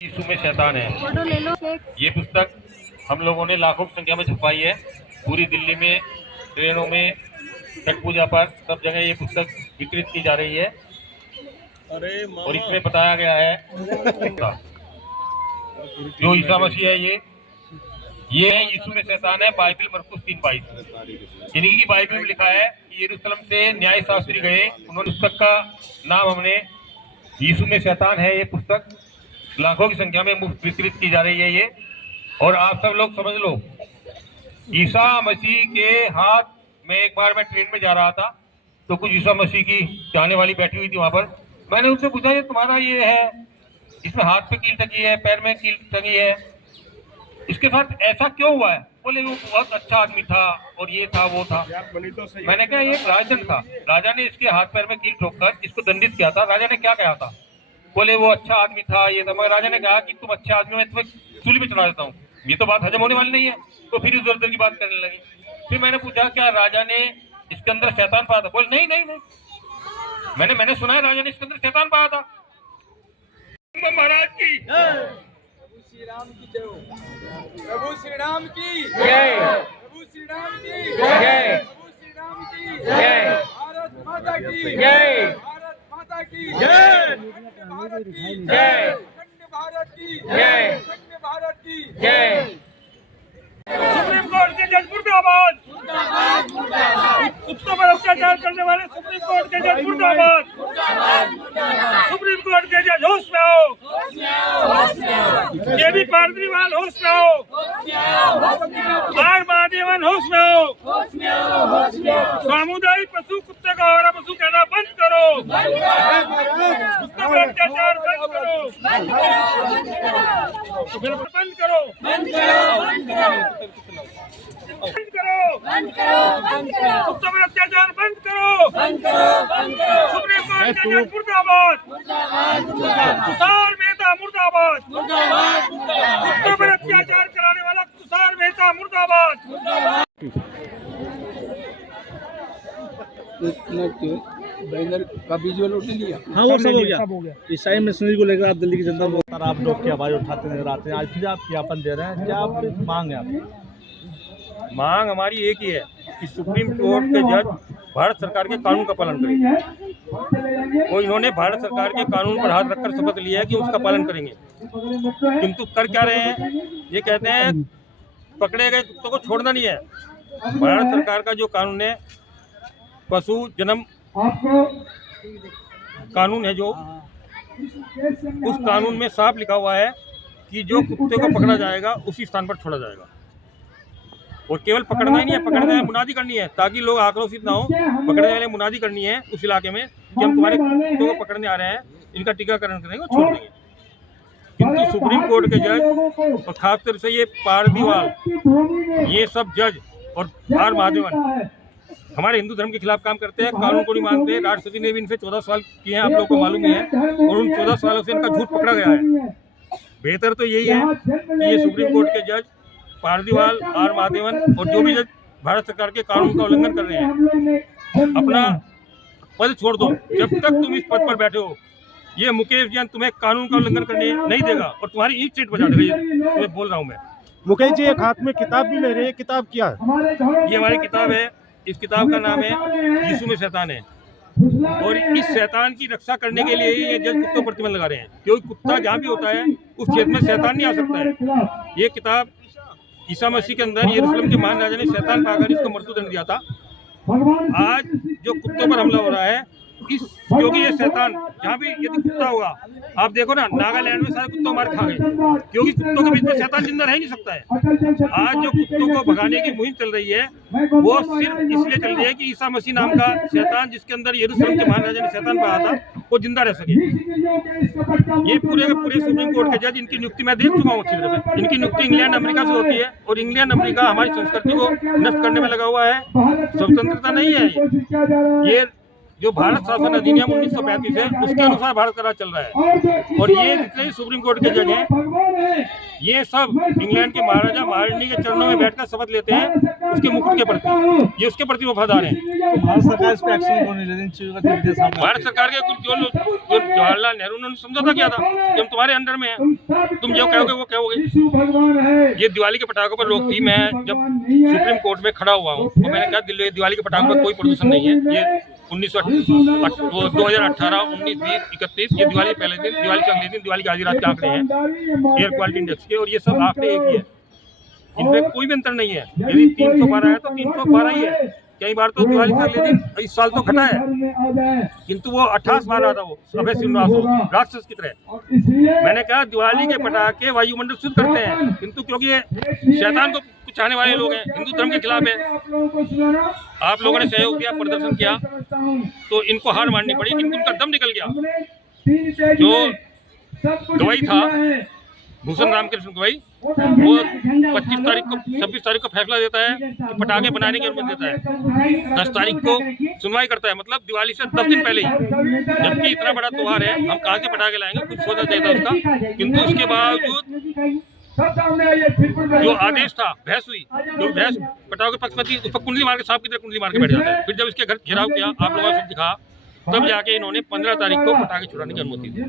यीशु में शैतान है। ये पुस्तक हम लोगों ने लाखों की संख्या में छपवाई है। पूरी दिल्ली में, ट्रेनों में, छठ पूजा पर सब जगह ये पुस्तक वितरित की जा रही है। और इसमें बताया गया है जो ईसा मसीह है ये है यीशु में शैतान है। बाइबिल मरकुस 3:22 इन्हीं की बाइबिल में लिखा है कि यरूशलेम से न्याय शास्त्री गए, उन्होंने पुस्तक का नाम हमने यीशु में शैतान है। ये पुस्तक लाखों की संख्या में मुफ्त वितरित की जा रही है ये। और आप सब लोग समझ लो, ईसा मसीह के हाथ में एक बार मैं ट्रेन में जा रहा था तो कुछ ईसा मसीह की चाहने वाली बैठी हुई थी वहां पर। मैंने उनसे पूछा ये तुम्हारा ये है, इसमें हाथ पे कील टंगी है, पैर में कील टंगी है, इसके साथ ऐसा क्यों हुआ है? बोले वो बहुत अच्छा आदमी था और ये था वो था। मैंने कहा ये एक राजन था, राजा ने इसके हाथ पैर में कील ठोककर इसको दंडित किया था। राजा ने क्या कहा था? बोले वो अच्छा आदमी था, ये था। मगर राजा ने कहा कि तुम अच्छे आदमी, मैं तुम्हें सूली पे चढ़ा देता हूँ। ये तो बात हजम होने वाली नहीं है। तो फिर इधर उधर की बात करने लगी। फिर मैंने पूछा क्या राजा ने इसके अंदर शैतान पाया था? बोले नहीं नहीं नहीं, मैंने सुना है राजा ने इसके अंदर शैतान पाया था। महाराज की श्री राम की जय हो। प्रभु श्री राम की जय। प्रभु श्री राम की जय। प्रभु श्री राम की जय। भारत माता की जय। भारत माता की जय। भारत की जय। भारत की जय। भारत की जय। सुप्रीम कोर्ट के जज मुर्दाबाद। कुत्तों पर अत्याचार करने वाले सुप्रीम कोर्ट के जज मुर्दाबाद। सुप्रीम कोर्ट के जज होश में आओ। केबी पारदरीवाल होश में आओ। आर महादेवन होश में आओ। सामुदायिक पशु कुत्ते का आवारा पशु कहना बंद करो। कुत्तों पर अत्याचार बंद करो। बंद करो। कुत्तों पर अत्याचार बंद करो। सुप्रीम कोर्ट के जज मुर्दाबाद। तुषार मेहता मुर्दाबाद। कुत्तों पर अत्याचार कराने वाला तुषार मेहता मुर्दाबाद। बैनर का विजुअल उठा लिया। हाँ वो सब हो गया। ईसाई मिशनरी को लेकर आप दिल्ली की जनता को आप लोग की आवाज उठाते नजर आते हैं। आज फिर आप ज्ञापन दे रहे हैं, क्या आप मांग है आपकी? मांग हमारी एक ही है कि सुप्रीम कोर्ट के जज भारत सरकार के कानून का पालन करेंगे। वो इन्होंने भारत सरकार के कानून पर हाथ रखकर शपथ लिया है कि उसका पालन करेंगे, किंतु कर क्या रहे हैं? ये कहते हैं पकड़े गए कुत्तों को छोड़ना नहीं है। भारत सरकार का जो कानून है, पशु जन्म कानून है, जो उस कानून में साफ लिखा हुआ है कि जो कुत्ते को पकड़ा जाएगा उसी स्थान पर छोड़ा जाएगा। और केवल पकड़ना ही नहीं है, पकड़ने वाले मुनादी करनी है ताकि लोग आक्रोशित ना हो। पकड़ने वाले मुनादी करनी है उस इलाके में कि हम तुम्हारे कुत्तों को पकड़ने आ रहे हैं, इनका टीकाकरण करेंगे और छोड़ देंगे। किंतु सुप्रीम कोर्ट के जज और खासतौर से ये पारदीवाल, ये सब जज और आर महादेवन हमारे हिंदू धर्म के खिलाफ काम करते हैं, कानून को नहीं मानते। राष्ट्रपति ने भी इनसे 14 सवाल किए हैं, आप लोगों को मालूम ही है, और उन 14 सवालों से इनका झूठ पकड़ा गया है। बेहतर तो यही है कि ये सुप्रीम कोर्ट के जज पारदीवाल, आर महादेवन और जो भी जज भारत सरकार के कानून का उल्लंघन कर रहे हैं, अपना पद छोड़ दो। जब तक तुम इस पद पर बैठे हो, ये मुकेश जैन तुम्हें कानून का उल्लंघन करने नहीं देगा और तुम्हारी ईंट चीट बजा देगा। तुम्हें बोल रहा हूँ मैं। मुकेश जी एक हाथ में किताब भी ले रहे हैं, किताब क्या है? ये हमारी किताब है, इस किताब का नाम है यीशु में शैतान है। और इस शैतान की रक्षा करने के लिए ये जज कुत्तों पर प्रतिबंध लगा रहे हैं, क्योंकि कुत्ता जहाँ भी होता है उस क्षेत्र में शैतान नहीं आ सकता है। ये किताब ईसा मसीह के अंदर यरूशलेम के महान राजा ने शैतान पाकर इसको मृत्युदंड दिया था। आज जो कुत्तों पर हमला हो रहा है, क्योंकि ये शैतान जहाँ भी यदि कुत्ता होगा, आप देखो ना नागालैंड में सारे कुत्तों मार खा गए, क्योंकि कुत्तों के बीच में शैतान जिंदा रह नहीं सकता है। आज जो कुत्तों को भगाने की मुहिम चल रही है वो सिर्फ इसलिए चल रही है कि ईसा मसीह नाम का शैतान, जिसके अंदर यरूशलेम के महान राजा ने शैतान पाया था, वो जिंदा रह सके। ये पूरे के पूरे सुप्रीम कोर्ट के जज, इनकी नियुक्ति मैं देख चुका हूँ अच्छी तरह से। इनकी नियुक्ति इंग्लैंड अमेरिका से होती है और इंग्लैंड अमेरिका हमारी संस्कृति को नष्ट करने में लगा हुआ है। स्वतंत्रता नहीं है ये जो भारत शासन अधिनियम 1935 है उसके अनुसार भारत का राज चल रहा है। और ये जितने भी सुप्रीम कोर्ट के जज हैं ये सब इंग्लैंड के महाराजा महारानी के चरणों में बैठकर शपथ लेते हैं उसके मुकुट के प्रति, ये उसके प्रति वफादार हैं। तो भारत सरकार इस पर एक्शन क्यों नहीं ले रही इन चीजों का धीरे-धीरे सामने? भारत सरकार के कुछ जो जवाहरलाल नेहरू ने समझौता किया था कि हम तुम्हारे अंडर में हैं, तुम जो कहोगे वो कहोगे। ये दिवाली के पटाखों पर रोक थी। मैं जब सुप्रीम कोर्ट में खड़ा हुआ हूँ तो मैंने कहा दिवाली के पटाखों पर कोई प्रदूषण नहीं है। ये 2018, 19, 20, 31 ये दिवाली पहले दिन, दिवाली के अगले दिन, दिवाली की आधी रात के आंकड़े हैं एयर क्वालिटी इंडेक्स के, और ये सब आंकड़े एक ही है, इनमें कोई भी अंतर नहीं है। यदि 312 है तो 312 ही है। कई बार तो दिवाली से अगले दिन, इस साल तो घटा है, किंतु वो 28 बार आता वो अभय श्रीनिवास हो राक्षस की तरह। मैंने कहा दिवाली के पटाखे वायुमंडल शुद्ध करते हैं, किंतु क्योंकि ये शैतान को चाहने वाले लोग हैं, हिंदू धर्म के खिलाफ है। आप लोगों ने सहयोग दिया, प्रदर्शन किया, तो इनको हार माननी पड़ी, किंतु उनका दम निकल गया। जो गवाही था भूषण रामकृष्ण गवाही, वो 26 तारीख को 26 तारीख को फैसला देता है कि पटाखे बनाने की अनुमति देता है, 10 तारीख को सुनवाई करता है, मतलब दिवाली से 10 दिन पहले ही। जबकि इतना बड़ा त्योहार है, हम कहाँ से पटाखे लाएंगे, कुछ सोचा जाता उसका, किंतु उसके बावजूद जो आदेश था, बहस हुई, जो बहस पटाखे पक्ष में थी, उस पर कुंडली मार के, सांप की तरह कुंडली मार के बैठ जाता है। फिर जब इसके घर घेराव किया, आप लोगों ने सब दिखा, तब जाके इन्होंने 15 तारीख को पटाखे छुड़ाने की अनुमति दी।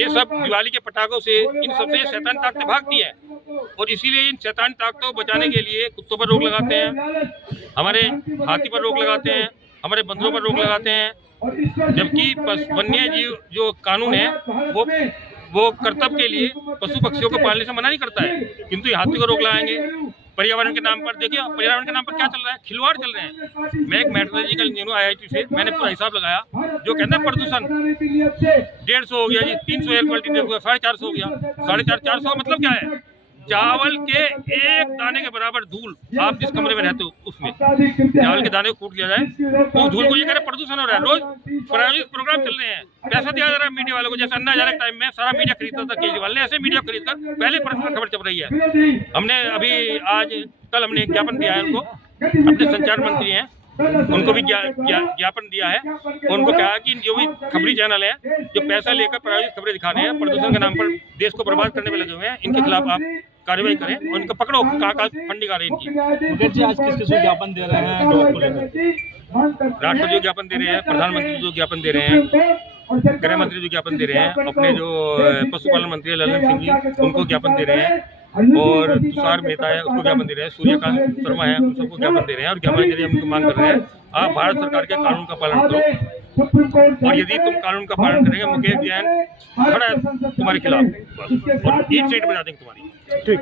ये सब दिवाली के पटाखों से इन सबसे शैतान ताकतें भागती हैं, और इसीलिए इन शैतान ताकतों को बचाने के लिए कुत्तों पर रोक लगाते हैं, हमारे हाथी पर रोक लगाते हैं, हमारे बंदरों पर रोक लगाते हैं। जबकि वन्य जीव जो कानून है वो कर्तव्य के लिए पशु पक्षियों को पालने से मना नहीं करता है, किंतु हाथी को रोक लगाएंगे। पर्यावरण के नाम पर देखिए, पर्यावरण के नाम पर क्या चल रहा है, खिलवाड़ चल रहे हैं। मैं एक मेट्रोलॉजिकल इंजीनियर IIT से, मैंने पूरा हिसाब लगाया, जो कहते हैं प्रदूषण 150 हो गया जी, 300 एयर क्वालिटी इंडेक्स हो गया, 450 हो गया, 450, 400 का मतलब क्या है, चावल के एक दाने के बराबर धूल आप जिस कमरे में रहते हो उसमें चावल के दाने को कूट लिया जाए, तो धूल को ये कह रहे प्रदूषण हो रहा है। रोज प्रायोजित प्रोग्राम चल रहे हैं, पैसा दिया जा रहा है मीडिया वालों को। जैसे अन्ना हजारे टाइम में सारा मीडिया खरीदता था केजरीवाल ने, ऐसे मीडिया खरीद कर पहले पर्सनल खबर चल रही है। हमने अभी कल हमने एक ज्ञापन दिया है उनको, अपने संचार मंत्री हैं उनको भी ज्ञापन दिया है, और उनको कहा कि जो भी खबरी चैनल है जो पैसा लेकर प्रायोजित खबरें दिखा रहे हैं, प्रदूषण के नाम पर देश को बर्बाद करने में लगे हुए हैं, इनके खिलाफ आप कार्रवाई करें और इनको पकड़ो, कहाँ फंडिंग आ रही है इनकी। मुकेश जी आज किस ज्ञापन दे रहे हैं डॉग को लेकर? राष्ट्रपति को ज्ञापन दे रहे हैं, प्रधानमंत्री जो ज्ञापन दे रहे हैं, गृह मंत्री जो ज्ञापन दे रहे हैं, अपने जो पशुपालन मंत्री ललन सिंह जी उनको ज्ञापन दे रहे हैं, और तुषार मेहता है उसको ज्ञापन दे रहे हैं, सूर्यकांत शर्मा है उन सबको ज्ञापन दे रहे हैं, और ज्ञापन के जरिए हम मांग कर रहे हैं आप भारत सरकार के कानून का पालन करो, और यदि तुम कानून का पालन करेंगे मुकेश जैन खड़ा है तुम्हारे खिलाफ, बस, और 1 सीट बजा देंगे तुम्हारी। ठीक।